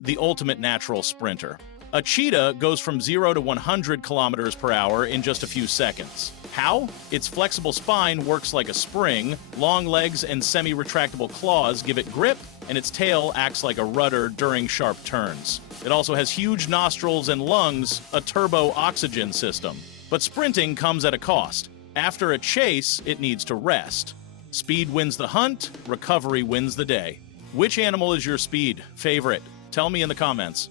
the ultimate natural sprinter. A cheetah goes from 0 to 100 kilometers per hour in just a few seconds. How? Its flexible spine works like a spring, long legs and semi-retractable claws give it grip, and its tail acts like a rudder during sharp turns. It also has huge nostrils and lungs, a turbo oxygen system. But sprinting comes at a cost. After a chase, it needs to rest. Speed wins the hunt, recovery wins the day. Which animal is your speed favorite? Tell me in the comments.